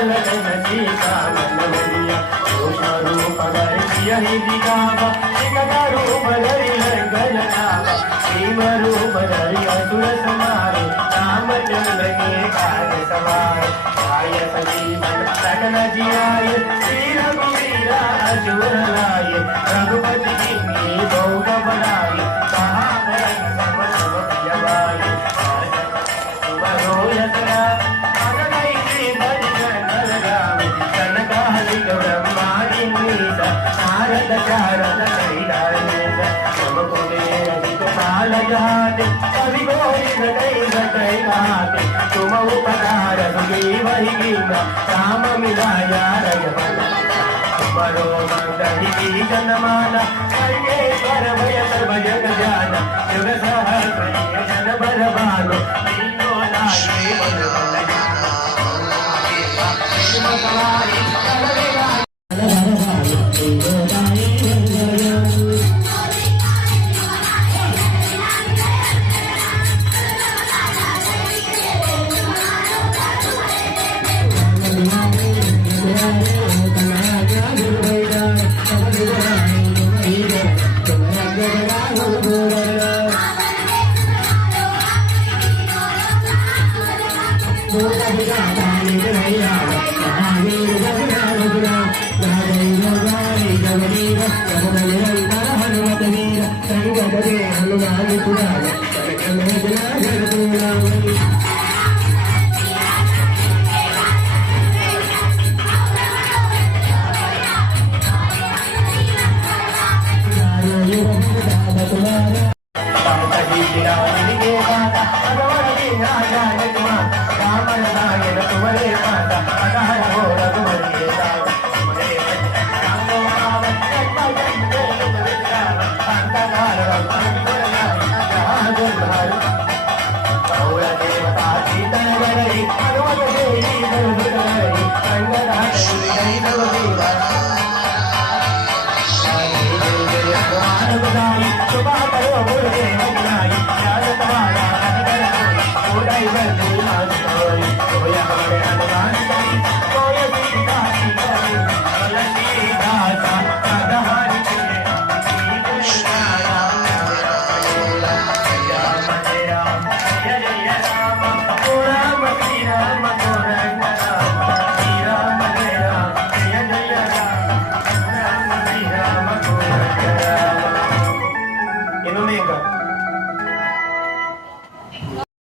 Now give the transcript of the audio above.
सीता मनवरिया रूप धरिया ही दिखावा एकदा रूप धरि गजनावा भीम रूप धरि असुर समारे रामचंद्र के काज सवार आय सजीवन सकल जियाय श्री रघुवीरा अजूर लाय रघुपति की भोग बनाय महाभरत सम सब प्रियवाय रोयसरा अगनई श्री भजन लगावे कनकालिक ब्रह्मादि मुनीसा नारद चारद कैलास सब कुबेर पाल जाते कवि गोविंद कई गाते तुम उपकार वही गिंगा राम मिलाया मरो मंगली की जनमाना सर्वेश्वर भय सर्व जग जाना युग सहस्र जन बर भालो तीनों लागे बल